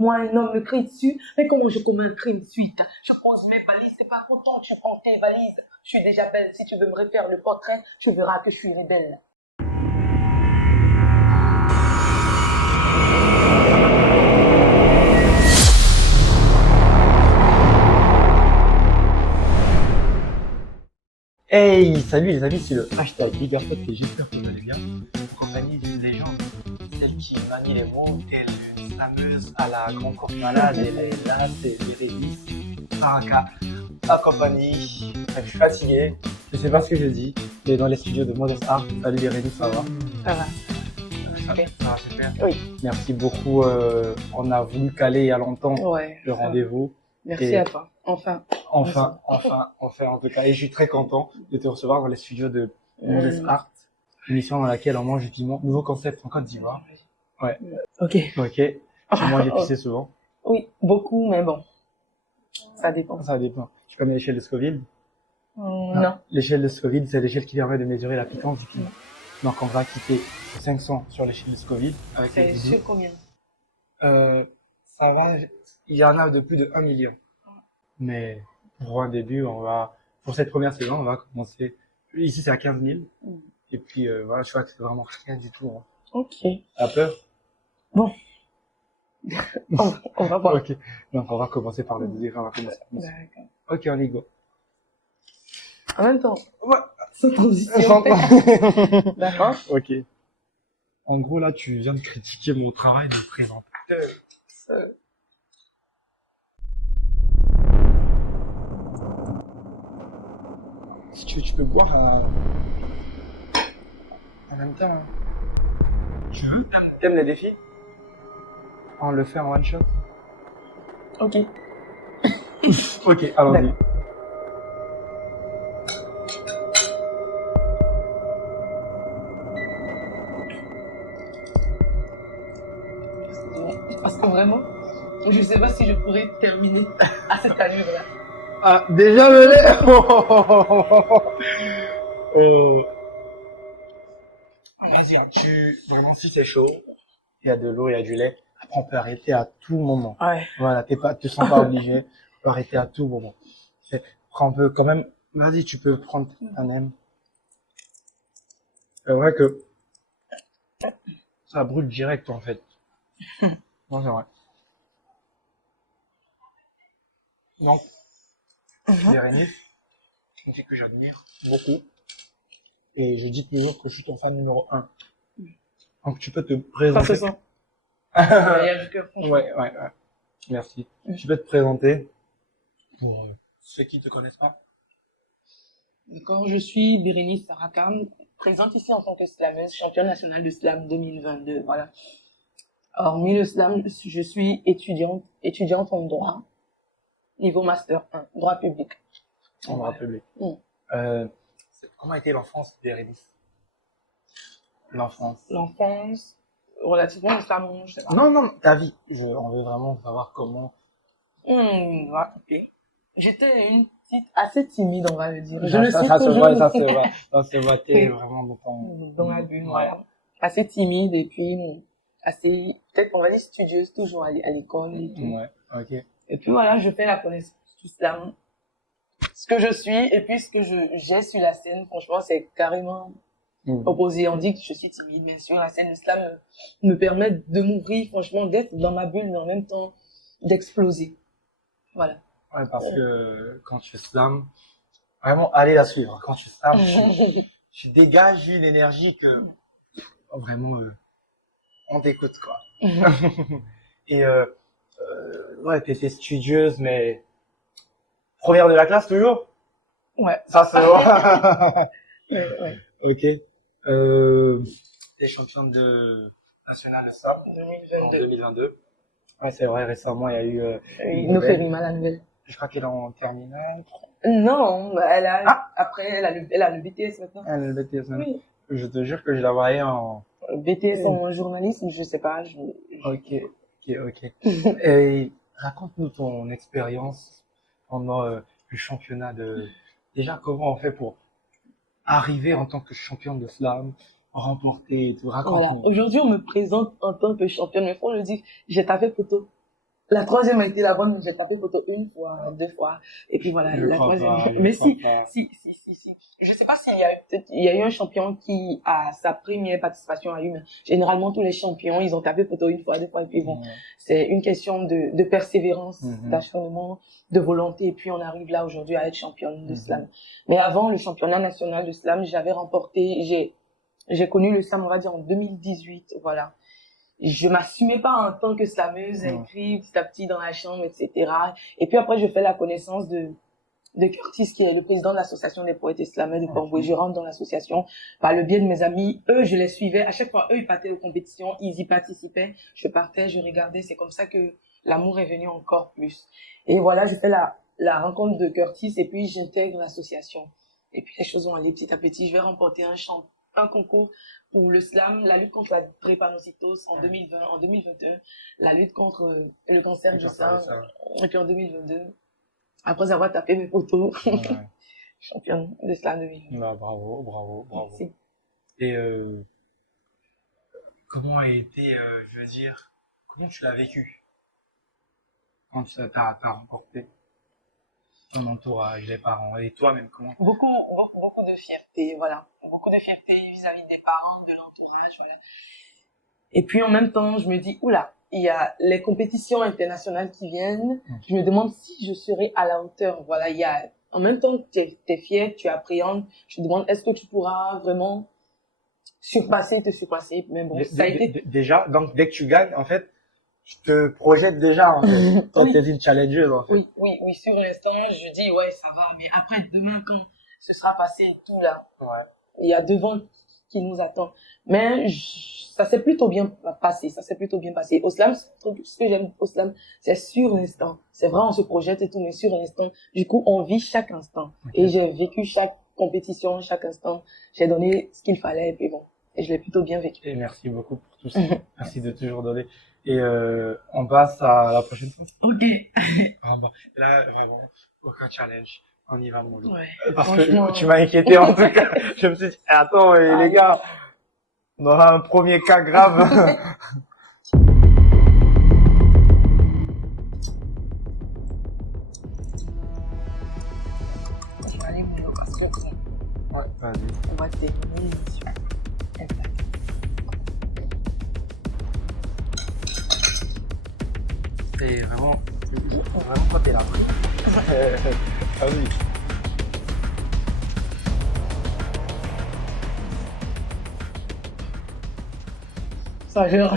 Moi, un homme me crie dessus, mais comment je commets un crime suite? Je pose mes valises, t'es pas content, tu prends tes valises. Je suis déjà belle, si tu veux me refaire le portrait, tu verras que je suis rebelle. Hey, salut les amis, c'est le hashtag BiggerPod et j'espère que vous allez bien. En compagnie d'une légende, celle qui manie les mots, telle une slameuse à la grande course malade, elle est là, c'est Bérénice, Saraka, en compagnie. Je suis fatigué, je sais pas ce que je dis, mais dans les studios de Modest Art. Salut Bérénice, ça va? Ça va. Ça va super. Oui. Merci beaucoup, on a voulu caler il y a longtemps Ouais. le rendez-vous. Merci Et à toi. Enfin. Enfin, en tout cas. Et je suis très content de te recevoir dans les studios de Modest Art, une émission dans laquelle on mange du nouveau concept en Côte d'Ivoire. Ouais. Ok. Ok. Tu manges épicé souvent? Oui, beaucoup, mais bon. Ça dépend. Ça dépend. Tu connais l'échelle de Scoville? Non. L'échelle de Scoville, c'est l'échelle qui permet de mesurer la piquance du piment. Donc on va quitter 500 sur l'échelle de Scoville. C'est sur combien? Ça va, il y en a de plus de 1 million. Mais pour un début, pour cette première saison, on va commencer. Ici, c'est à 15 000. Et puis, voilà, je crois que c'est vraiment rien du tout. Hein. Ok. T'as peur? Bon. on va voir. Ok. Donc, on va commencer par le désir. D'accord. Ok, on y go. En même temps, Ouais. sans transition. D'accord. Ok. En gros, là, tu viens de critiquer mon travail de présentateur. Si tu veux, tu peux boire en même temps. Hein. Tu veux? T'aimes les défis? On le fait en one shot? Ok. Ok, allons-y. Parce que vraiment, je sais pas si je pourrais terminer à cette allure-là. Ah, déjà mené. Vas-y, vraiment, si c'est chaud, il y a de l'eau, il y a du lait. Après, on peut arrêter à tout moment. Ouais. Voilà, te sens pas obligé. On peut arrêter à tout moment. Après, on peut quand même, vas-y, tu peux prendre un M. C'est vrai que ça brûle direct, en fait. Non, c'est vrai. Donc, Bérénice, une fille que j'admire beaucoup. Et je dis toujours que je suis ton fan numéro 1. Donc, tu peux te présenter. Ça se sent. Il y a du cœur, franchement. Ouais. Merci. Tu peux te présenter pour ceux qui ne te connaissent pas. D'accord, je suis Bérénice Saraka, présente ici en tant que slameuse, championne nationale de slam 2022. Voilà. Hormis le slam, je suis étudiante en droit, niveau master 1, droit public. En droit public. Comment a été l'enfance de Bérénice? L'enfance, relativement au slam, je sais pas. Non, ta vie. On veut vraiment savoir comment. Voilà, ok. J'étais une petite assez timide, on va le dire. Je Ça le suis se toujours. voit, ça se voit, t'es vraiment dans la bulle, voilà. Assez timide et puis assez, peut-être on va dire studieuse, toujours à l'école et tout. Ouais, ok. Et puis voilà, je fais la connaissance du slam. Ce que je suis et puis ce que j'ai sur la scène, franchement, c'est carrément opposé. On dit que je suis timide, mais sur la scène, le slam me permet de m'ouvrir, franchement, d'être dans ma bulle, mais en même temps d'exploser. Voilà. Ouais, parce que quand tu slams, vraiment, allez la suivre. Quand tu slams, tu dégages une énergie que vraiment, on t'écoute, quoi. Et ouais, t'étais studieuse, mais première de la classe toujours? Ouais. Ça se voit. Ouais. Ok. T'es championne nationale de slam 2022. en 2022. Ouais, c'est vrai, récemment, il y a eu Noferima, la nouvelle. Je crois qu'elle est en terminale. Non, après, elle a le BTS maintenant. Elle a le BTS maintenant. Oui. Je te jure que je la voyais en... BTS en journalisme, je sais pas. Ok. Et raconte-nous ton expérience pendant le championnat Déjà, comment on fait pour arriver en tant que championne de slam, remporter et tout? Raconte-nous. Voilà. Aujourd'hui, on me présente en tant que championne, mais faut le dire, j'ai tapé poteau. La troisième a été la bonne, j'ai pas fait photo une fois, deux fois. Et puis voilà, la troisième. Mais si. Je sais pas s'il y a peut-être, il y a eu un champion qui, à sa première participation, a eu, mais généralement, tous les champions, ils ont tapé photo une fois, deux fois, et puis bon. C'est une question de persévérance, d'acharnement, de volonté, et puis on arrive là aujourd'hui à être championne de slam. Mais avant le championnat national de slam, j'avais remporté, j'ai connu le slam, on va dire, en 2018, voilà. Je m'assumais pas en tant que slameuse, écrit petit à petit dans la chambre, etc. Et puis après, je fais la connaissance de Curtis, qui est le président de l'association des poètes et slameurs de Port-Bouët. Je rentre dans l'association par le biais de mes amis. Eux, je les suivais. À chaque fois, eux, ils partaient aux compétitions, ils y participaient. Je partais, je regardais. C'est comme ça que l'amour est venu encore plus. Et voilà, je fais la rencontre de Curtis et puis j'intègre l'association. Et puis les choses vont aller petit à petit. Je vais remporter un concours pour le slam, la lutte contre la drépanocytose en 2020, en 2021, la lutte contre le cancer du sein, et puis en 2022, après avoir tapé mes photos, championne de slam 2020. Bah, bravo. Merci. Et comment a été, je veux dire, comment tu l'as vécu quand tu t'as remporté ton entourage, les parents et toi-même, comment? Beaucoup de fierté, voilà. Beaucoup de fierté vis-à-vis des parents, de l'entourage, voilà. Et puis en même temps, je me dis, oula, il y a les compétitions internationales qui viennent. Je me demande si je serai à la hauteur. Voilà, il y a, en même temps, t'es fier, tu appréhendes. Je me demande, est-ce que tu pourras vraiment te surpasser? Mais bon, ça a été... Déjà, donc dès que tu gagnes, en fait, tu te projettes déjà, en fait. Toi, t'es une challengeuse, en fait. Oui, sur l'instant, je dis, ouais, ça va. Mais après, demain, quand ce sera passé et tout là, il y a devant qui nous attend. Mais ça s'est plutôt bien passé. Au slam, ce que j'aime au slam, c'est sur l'instant. C'est vrai, on se projette et tout, mais sur l'instant. Du coup, on vit chaque instant. Et j'ai vécu chaque compétition, chaque instant. J'ai donné ce qu'il fallait et puis bon. Et je l'ai plutôt bien vécu. Et merci beaucoup pour tout ça. Merci de toujours donner. Et on passe à la prochaine fois. Ok. Là, vraiment, aucun challenge. On y va, mollo. Ouais. Parce que tu m'as inquiété, en tout cas. Je me suis dit, attends, les gars, on aura un premier cas grave. Je vais aller mollo parce que Ouais, vas-y. on va terminer l'émission. Exact. C'est vraiment quand t'es là. Ah oui. Ça gère.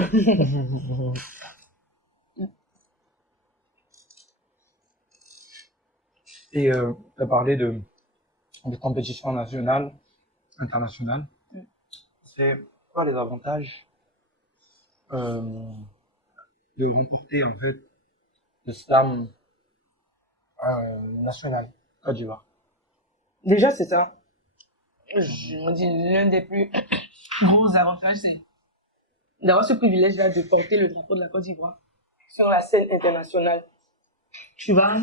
Et tu as parlé de compétition nationale, internationale. C'est quoi les avantages de remporter en fait le slam national Côte d'Ivoire? Déjà, c'est ça. Je me dis, l'un des plus gros avantages, c'est d'avoir ce privilège-là de porter le drapeau de la Côte d'Ivoire sur la scène internationale. Tu vas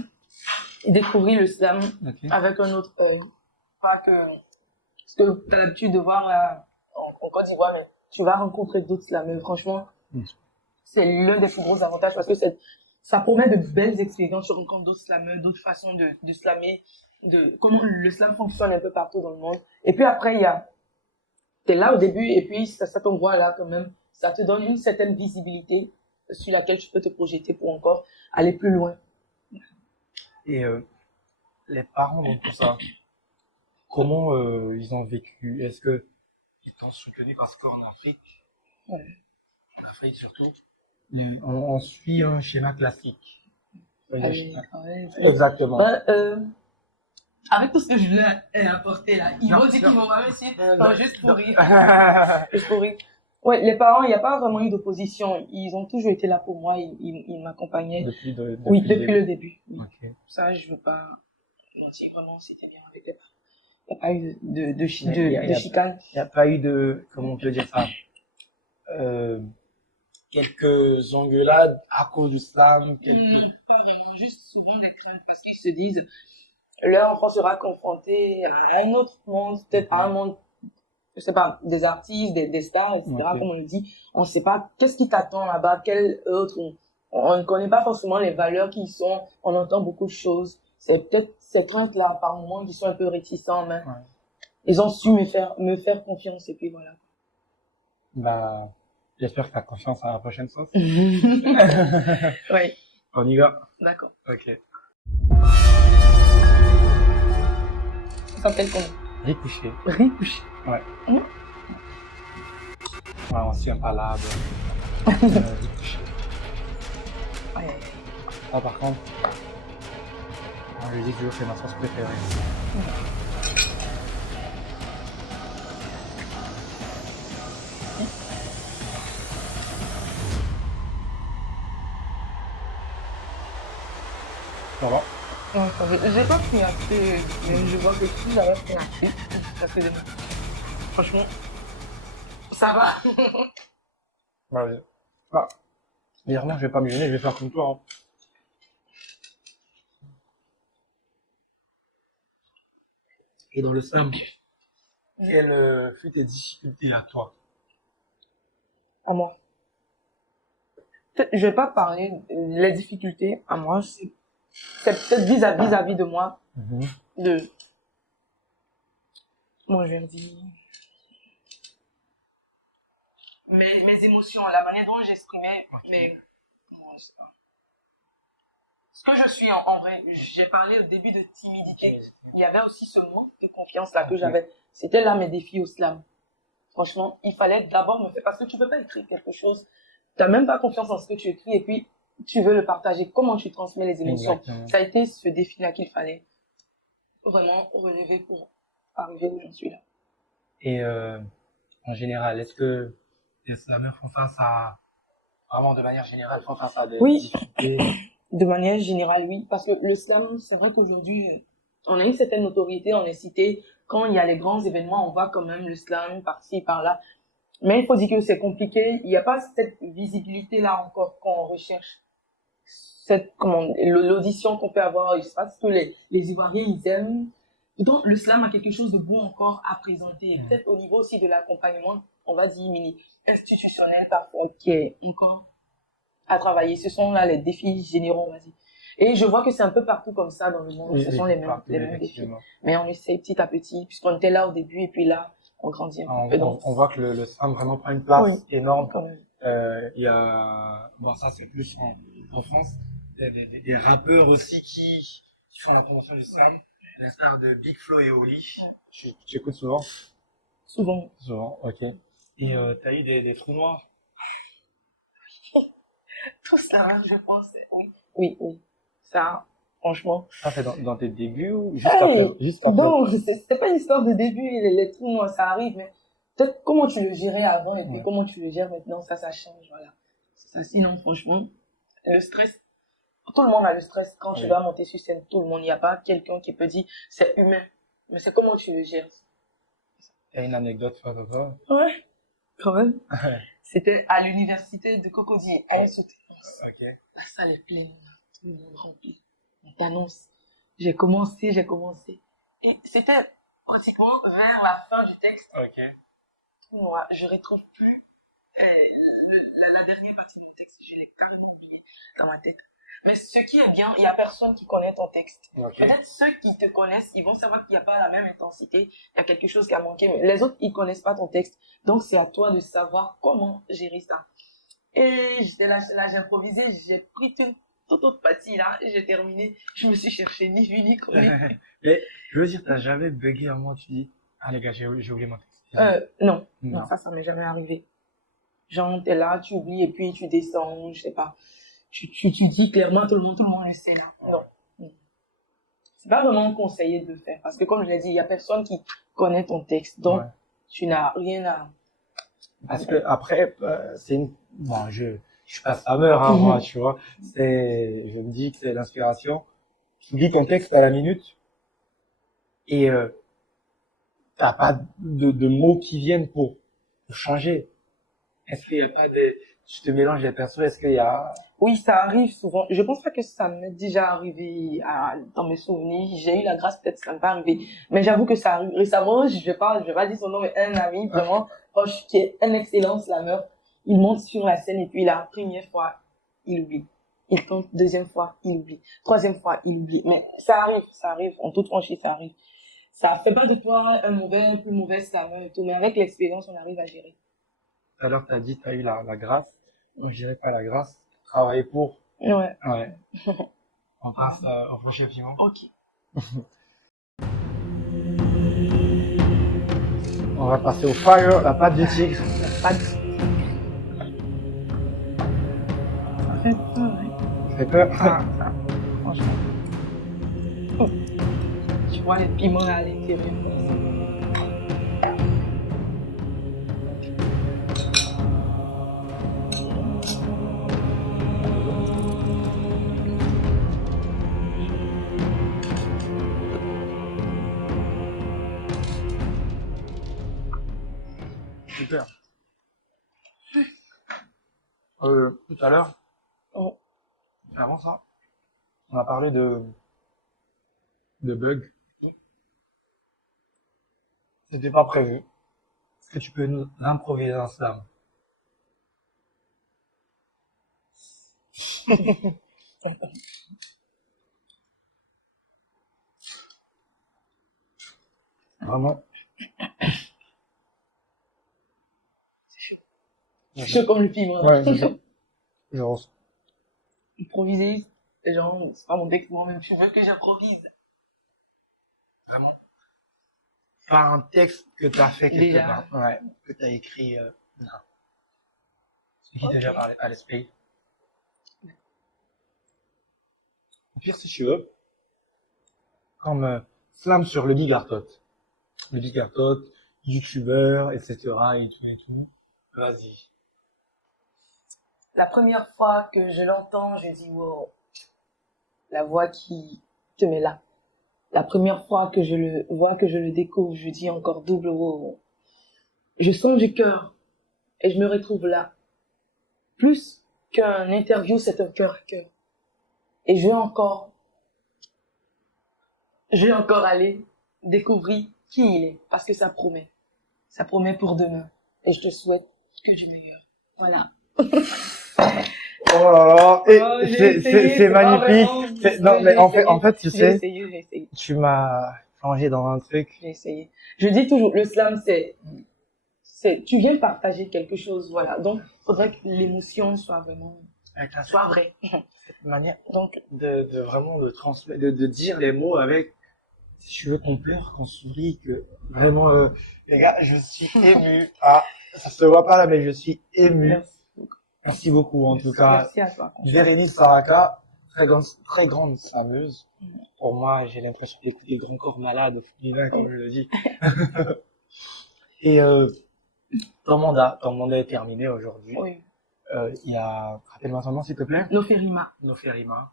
découvrir le slam avec un autre œil. Pas que ce que tu as l'habitude de voir là, en Côte d'Ivoire, mais tu vas rencontrer d'autres slameurs. Franchement, c'est l'un des plus gros avantages parce que ça promet de belles expériences. Tu rencontres d'autres slameurs, d'autres façons de slammer, de comment le slam fonctionne un peu partout dans le monde. Et puis après, t'es là au début et puis ça t'envoie là quand même. Ça te donne une certaine visibilité sur laquelle tu peux te projeter pour encore aller plus loin. Et les parents dans tout ça, comment ils ont vécu? Est-ce que ils t'ont soutenu? Parce qu'en Afrique, en Afrique surtout, on suit un schéma classique. Exactement. Avec tout ce que je leur ai apporté là, ils vont dire qu'ils vont pas me suivre. Juste pour rire. Juste pour rire. Ouais, les parents, il n'y a pas vraiment eu d'opposition. Ils ont toujours été là pour moi. Ils m'accompagnaient. Depuis le début. Oui. Okay. Ça, je veux pas mentir. Vraiment, c'était bien avec les parents. Il n'y a pas eu de chicane. Il n'y a pas eu de, comment on peut dire ça, quelques engueulades à cause du slam. Non, pas vraiment. Juste souvent des craintes parce qu'ils se disent, leur enfant sera confronté à un autre monde, peut-être à un monde, je sais pas, des artistes, des stars, etc. Comme on le dit, on ne sait pas qu'est-ce qui t'attend là-bas, quel autre on ne connaît pas forcément les valeurs qui y sont, on entend beaucoup de choses. C'est peut-être ces craintes-là, par moments, qui sont un peu réticents, mais ils ont su me faire confiance, et puis voilà. Bah, j'espère que tu as confiance à la prochaine sauce. Oui. On y va? D'accord. Ok. Ça s'appelle comment? Riz couché. Riz couché. Ouais. Ouais, on suit un palabre. Riz couché. Ouais. Ah, par contre, je lui dis toujours que c'est ma sauce préférée. Ça va? J'ai pas pris assez, mais je vois que si j'avais pris assez, ça serait bien. Franchement, ça va. Bah oui. Ah, évidemment, je vais pas me gêner, je vais faire comme toi. Hein. Et dans le slam, quelles fut tes difficultés à toi? À moi. Je vais pas parler les difficultés à moi, c'est peut-être vis-à-vis de moi, de, moi je vais dire, mes émotions, la manière dont j'exprimais comment je sais pas. Ce que je suis en vrai, j'ai parlé au début de timidité. Il y avait aussi ce manque de confiance là que j'avais. C'était là mes défis au slam. Franchement, il fallait d'abord me faire, parce que tu peux pas écrire quelque chose, tu n'as même pas confiance en ce que tu écris et puis tu veux le partager. Comment tu transmets les émotions? Exactement. Ça a été ce défi-là qu'il fallait vraiment relever pour arriver où j'en suis là. Et en général, est-ce que les slameurs font face à, vraiment de manière générale, font face à des difficultés? De manière générale, oui, parce que le slam, c'est vrai qu'aujourd'hui, on a une certaine notoriété, on est cité. Quand il y a les grands événements, on voit quand même le slam par-ci, par-là. Mais il faut dire que c'est compliqué. Il n'y a pas cette visibilité-là encore qu'on recherche. L'audition qu'on peut avoir, je sais pas ce que les Ivoiriens, ils aiment. Donc, le slam a quelque chose de bon encore à présenter. Peut-être au niveau aussi de l'accompagnement, on va dire, institutionnel parfois, qui est encore à travailler. Ce sont là les défis généraux, on va dire. Et je vois que c'est un peu partout comme ça dans le monde. Ce sont les mêmes défis. Mais on essaie petit à petit, puisqu'on était là au début et puis là, on grandit un peu. On voit que le slam vraiment prend une place énorme. Quand même. Il y a, bon, ça c'est plus en France, des rappeurs aussi qui font la promotion du slam, l'instar de Big Flo et Oli. Tu écoutes souvent? Souvent. Souvent, ok. Et t'as eu des trous noirs? Tout ça, je pense, oui. Ça, franchement. Ça, c'est dans tes débuts ou juste après? Non, c'est pas une histoire de début, les trous noirs, ça arrive, mais peut-être comment tu le gérais avant et puis comment tu le gères maintenant, ça change, voilà. Ça, sinon, franchement, le stress, tout le monde a le stress quand tu vas monter sur scène, tout le monde, il n'y a pas quelqu'un qui peut dire, c'est humain, mais c'est comment tu le gères. T'as une anecdote face à ça? Ouais, quand même. C'était à l'université de Cocody, à Soutenance. Ok. La salle est pleine, tout le monde rempli. On t'annonce. J'ai commencé. Et c'était pratiquement vers la fin du texte. Ok. Moi, je retrouve plus la dernière partie du texte. Je l'ai carrément oublié dans ma tête. Mais ce qui est bien, il y a personne qui connaît ton texte. Okay. Peut-être ceux qui te connaissent, ils vont savoir qu'il n'y a pas la même intensité. Il y a quelque chose qui a manqué. Mais les autres, ils connaissent pas ton texte. Donc, c'est à toi de savoir comment gérer ça. Et j'étais là, j'ai improvisé. J'ai pris une toute autre partie là. J'ai terminé. Je me suis cherché ni vu ni connu. Mais, je veux dire, t'as jamais bugué à moi, tu dis, ah les gars, j'ai oublié mon texte. Non, ça m'est jamais arrivé. Genre, t'es là, tu oublies et puis tu descends, je sais pas. Tu dis clairement, tout le monde le sait là. Non. C'est pas vraiment conseillé de le faire. Parce que comme je l'ai dit, il y a personne qui connaît ton texte. Donc, tu n'as rien à... Parce que après, c'est une... Bon, je suis pas saveur, hein, moi, tu vois. Je me dis que c'est l'inspiration. Tu lis ton texte à la minute. Et, t'as pas de mots qui viennent pour changer. Est-ce qu'il y a pas tu te mélanges les persos, est-ce qu'il y a... Oui, ça arrive souvent. Je pense pas que ça m'est déjà arrivé dans mes souvenirs. J'ai eu la grâce, peut-être que ça m'est pas arrivé. Mais j'avoue que ça arrive. Récemment, je vais pas dire son nom, mais un ami, vraiment, proche, qui est un excellent slammer. Il monte sur la scène et puis la première fois, il oublie. il tente, deuxième fois, il oublie, troisième fois, il oublie. Mais ça arrive, en toute franchise, ça arrive. Ça fait pas de toi un plus mauvais slammer et tout, mais avec l'expérience, on arrive à gérer. Tout à l'heure, tu as dit que tu as eu la grâce. Moi, je dirais pas la grâce. Travailler pour. Ouais. Ouais. On passe au prochain piment. Ok. On va passer au fire, la pâte du tigre. La pâte. Ça fait peur, hein. Ça fait peur. Ça, franchement. Oh. Tu vois les piments à l'intérieur. Super. Tout à l'heure, Oh. avant ça, on a parlé de bugs. C'était pas prévu. Est-ce que tu peux nous improviser un slam? Vraiment. C'est chaud comme le piment. Ouais, c'est ça. Genre, Improviser, genre, c'est pas mon texte moi-même. Tu veux que j'improvise? vraiment. Pas un texte que tu as fait quelque Déjà. part. Ouais. Que tu as écrit, non. C'est qui déjà parlé à l'esprit. Au pire, si tu veux, comme slam sur le Bigartot. Le Bigartot, youtubeur, etc. et tout. Vas-y. La première fois que je l'entends, je dis wow, la voix qui te met là. La première fois que je le vois, que je le découvre, je dis encore double wow. Je sens du cœur et je me retrouve là. Plus qu'un interview, c'est un cœur à cœur. Et je vais encore aller découvrir qui il est parce que ça promet. Ça promet pour demain. Et je te souhaite que du meilleur. Voilà. Oh là là, et Oh, j'ai essayé, c'est pas magnifique. vraiment. Non, mais J'ai en fait, tu J'ai sais, essayé. tu m'as plongé dans un truc. J'ai essayé. Je dis toujours, le slam, tu viens partager quelque chose, voilà. Donc, faudrait que l'émotion soit vraiment, Avec soit vraie. cette manière Donc, de vraiment de transmettre, de dire les mots avec, si tu veux, qu'on pleure, qu'on sourit, que vraiment, les gars, je suis ému. Ah, ça se voit pas là, mais je suis ému. Merci beaucoup, en tout cas. Merci à toi. Vérénice Saraka, très grande slameuse. Pour moi, j'ai l'impression d'écouter Grand Corps Malade au féminin, comme je le dis. Et ton mandat est terminé aujourd'hui. Oui. Il y a, rappelle-moi ton nom, s'il te plaît. Noferima. Noferima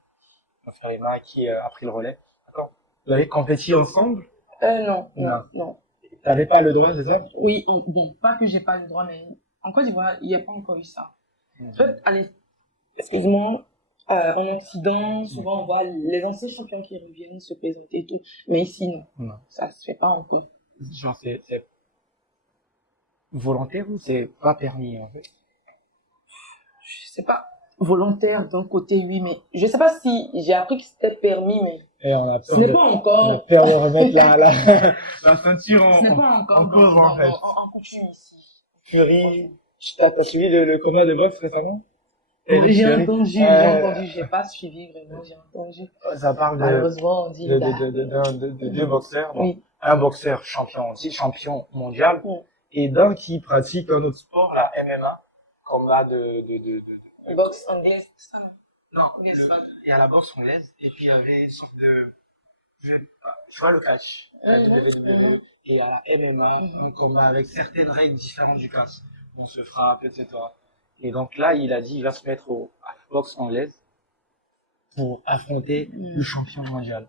qui a pris le relais. D'accord. Vous avez compétit ensemble? Non. T'avais pas le droit, c'est ça? Oui, bon, pas que j'ai pas le droit, mais en Côte d'Ivoire, il n'y a pas encore eu ça. En fait, allez, excuse-moi, en Occident, souvent on voit les anciens champions qui reviennent se présenter et tout, mais ici non. Ça se fait pas encore. Genre c'est volontaire ou c'est pas permis en fait? Je sais pas, volontaire d'un côté oui, mais je sais pas si j'ai appris que c'était permis, mais ce n'est pas encore. On a peur de remettre la ceinture Ce n'est pas encore en cause en fait. en coutume ici. Fury, t'as suivi le combat de boxe récemment? J'ai entendu, j'ai pas suivi vraiment, j'ai entendu. Ça parle malheureusement, on dit de deux boxeurs. Bon, oui. Un boxeur champion mondial, et d'un qui pratique un autre sport, la MMA, combat de boxe anglaise, c'est ça? Non, il y a la boxe anglaise, et puis il y avait une sorte de, tu vois le catch, la WWE, et il y a la MMA, un combat avec certaines règles différentes du catch. On se frappe, etc. Et donc là, il a dit, il va se mettre à la boxe anglaise pour affronter le champion mondial.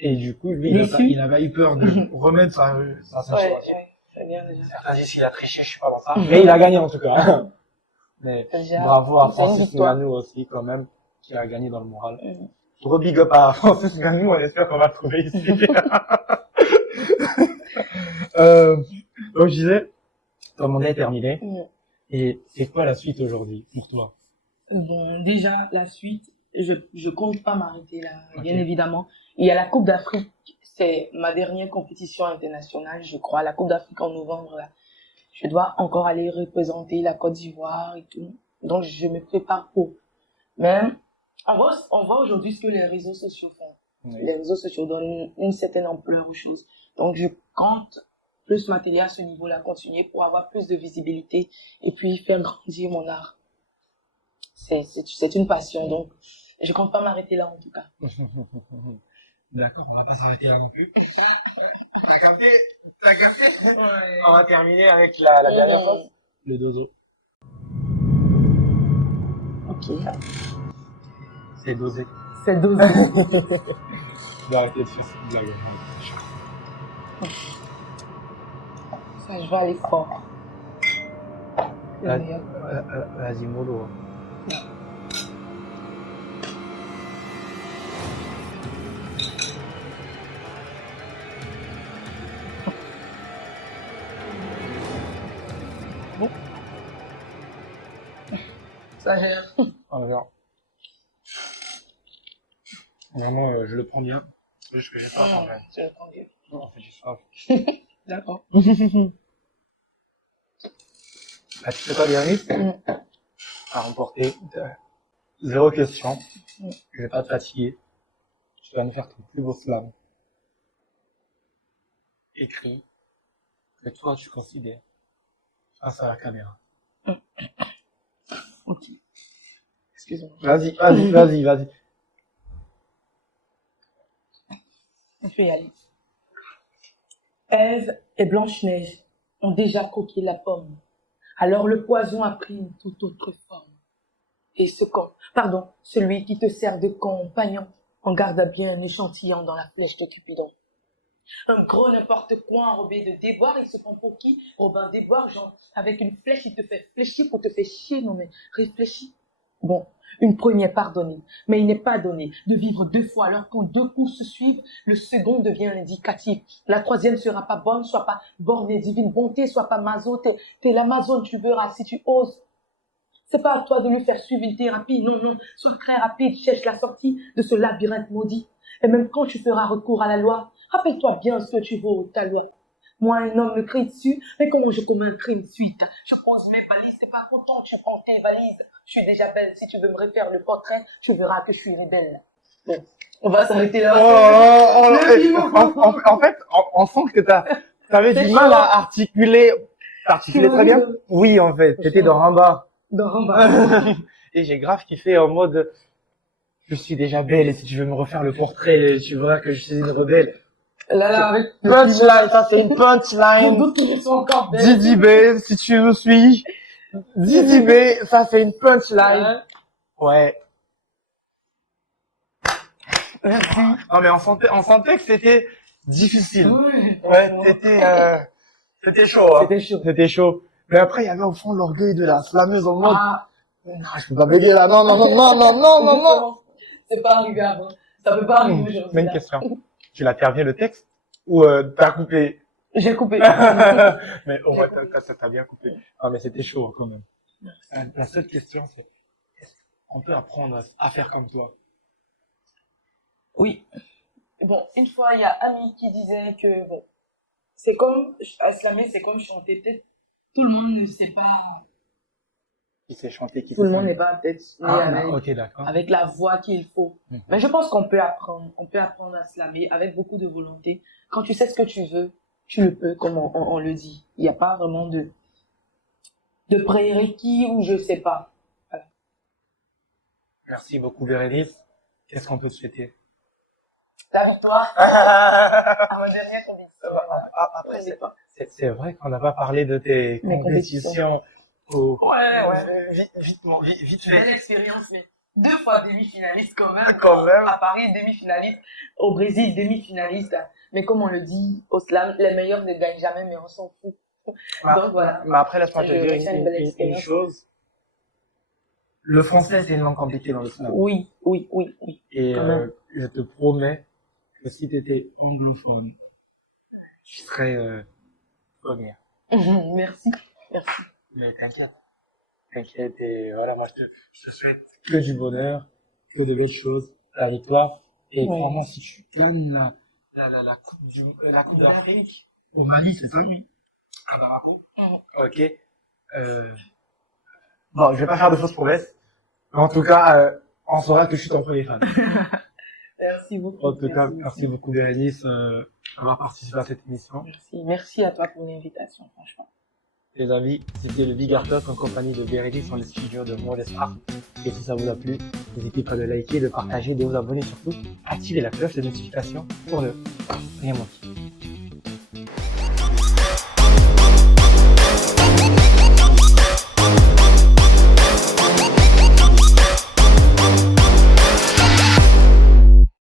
Et du coup, lui, il a pas eu peur de remettre sa ceinture. Très bien, déjà. Certains disent qu'il a triché, je suis pas dans ça. Mais il a gagné, en tout cas. Mais bravo à Francis Ngannou aussi, quand même, qui a gagné dans le moral. Gros big up à Francis Ngannou, on espère qu'on va le trouver ici. Donc, je disais, ton mandat est terminé. Et c'est quoi la suite aujourd'hui pour toi? Bon, déjà, la suite, je compte pas m'arrêter là, bien Ok. évidemment. Il y a la Coupe d'Afrique, c'est ma dernière compétition internationale, je crois, la Coupe d'Afrique en novembre, là. Je dois encore aller représenter la Côte d'Ivoire et tout. Donc, je me prépare pour. Mais, on voit aujourd'hui ce que les réseaux sociaux font. Oui. Les réseaux sociaux donnent une certaine ampleur aux choses. Donc, je compte plus m'atteler à ce niveau-là, continuer pour avoir plus de visibilité et puis faire grandir mon art. C'est une passion, donc je compte pas m'arrêter là en tout cas. D'accord, on va pas s'arrêter là non plus. Attendez, t'as café? Ouais. On va terminer avec la dernière Mmh. chose. Le dozo. Ok, C'est dosé. c'est dosé. Je vais arrêter de faire cette blague. Ça, je vais aller fort. C'est le meilleur. Vas-y, mollo. Ça gère. Alors, vraiment, je le prends bien. C'est juste que j'ai pas en fait. Je le prends bien. Non, en fait, j'ai soif. D'accord. Bah, tu sais pas, Yannick, à remporter. Zéro question. Je vais pas te fatiguer. Tu vas nous faire ton plus beau slam. Écrit que toi, tu considères face à la caméra. Ok. Excuse-moi. Vas-y. On peut y aller. Ève et Blanche-Neige ont déjà croqué la pomme. Alors le poison a pris une toute autre forme. Et celui qui te sert de compagnon, en garde bien un échantillon dans la flèche de Cupidon. Un gros n'importe quoi enrobé de déboire, il se prend pour qui? Robin Déboire, genre, avec une flèche, il te fait fléchir pour te faire chier, non mais, réfléchis. Bon, une première pardonnée, mais il n'est pas donné de vivre deux fois, alors quand deux coups se suivent, le second devient indicatif. La troisième sera pas bonne, soit pas bornée, divine bonté, soit pas maso, t'es l'Amazone, tu verras si tu oses. C'est pas à toi de lui faire suivre une thérapie, non, sois très rapide, cherche la sortie de ce labyrinthe maudit. Et même quand tu feras recours à la loi, rappelle-toi bien ce que tu vaux, ta loi. Moi, un homme me crie dessus, mais comment je commets un crime suite? Je pose mes balises, t'es pas content, tu prends tes valises. Je suis déjà belle, si tu veux me refaire le portrait, tu verras que je suis rebelle. Bon, on va s'arrêter là. En fait, on sent que t'avais du mal à articuler. T'articulais très bien? Oui, en fait. T'étais dans un bar. Dans Ramba. Et j'ai grave kiffé en mode, je suis déjà belle et si tu veux me refaire le portrait, tu verras que je suis une rebelle. Là, avec Punchline, ça c'est une punchline. d'autres sont encore belles. Didi B, si tu nous suis. Didi B, ça c'est une punchline. Ouais. Merci. Non mais on sentait que c'était difficile. Ouais, c'était chaud. Hein. C'était chaud. Mais après il y avait au fond l'orgueil de la slameuse en mode. Non, je peux pas bégayer là. Non. C'est pas arrivé avant. Ça peut pas arriver aujourd'hui. Mais une question. Tu l'as terminé le texte ou t'as coupé? J'ai coupé. Mais au moins t'as bien coupé. Ah mais c'était chaud hein, quand même. La seule question c'est est-ce qu'on peut apprendre à faire comme toi? Oui. Bon, une fois, il y a Ami qui disait que, bon, c'est comme, à slammer, c'est comme chanter. Peut-être, tout le monde ne sait pas, Qui sait chanter, qui tout sait le monde n'est slammer. pas peut-être né Ok, d'accord. avec la voix qu'il faut. Mais je pense qu'on peut apprendre. On peut apprendre à slammer avec beaucoup de volonté. Quand tu sais ce que tu veux, tu le peux, comme on le dit. Il n'y a pas vraiment de prérequis ou je sais pas. Voilà. Merci beaucoup, Bérénice. Qu'est-ce qu'on peut te souhaiter? La victoire à ma dernière compétition. Après, c'est vrai qu'on n'a pas parlé de tes compétitions. Ouais. Vite Belle fait. expérience, mais 2 fois demi-finaliste quand même. Quand même. À Paris, demi-finaliste. Au Brésil, demi-finaliste. Mais comme on le dit, au slam, les meilleurs ne gagnent jamais, mais on s'en fout. Donc voilà. Mais après, laisse-moi te Je dire retiens une belle une expérience. chose. Le français, c'est une langue compliquée dans le slam. Oui. Et quand même. je te promets que si tu étais anglophone, je serais première. Merci. Mais t'inquiète, T'inquiète, et voilà, moi je te souhaite que du bonheur, que de belles choses, la victoire. Et crois-moi, si tu gagnes la Coupe d'Afrique au Mali, c'est ça? Oui. À Bamako. Ok. Bon, je vais pas faire de fausses promesses. Mais en tout cas, on saura que je suis ton premier fan. Merci beaucoup. En tout cas, merci beaucoup Bérénice d'avoir participé à cette émission. Merci à toi pour l'invitation, franchement. Les amis, c'était le Big Art Talk en compagnie de Bérénice dans les studios de Modest Art. Et si ça vous a plu, n'hésitez pas de liker, de partager, de vous abonner surtout. Activez la cloche de notification pour ne rien manquer.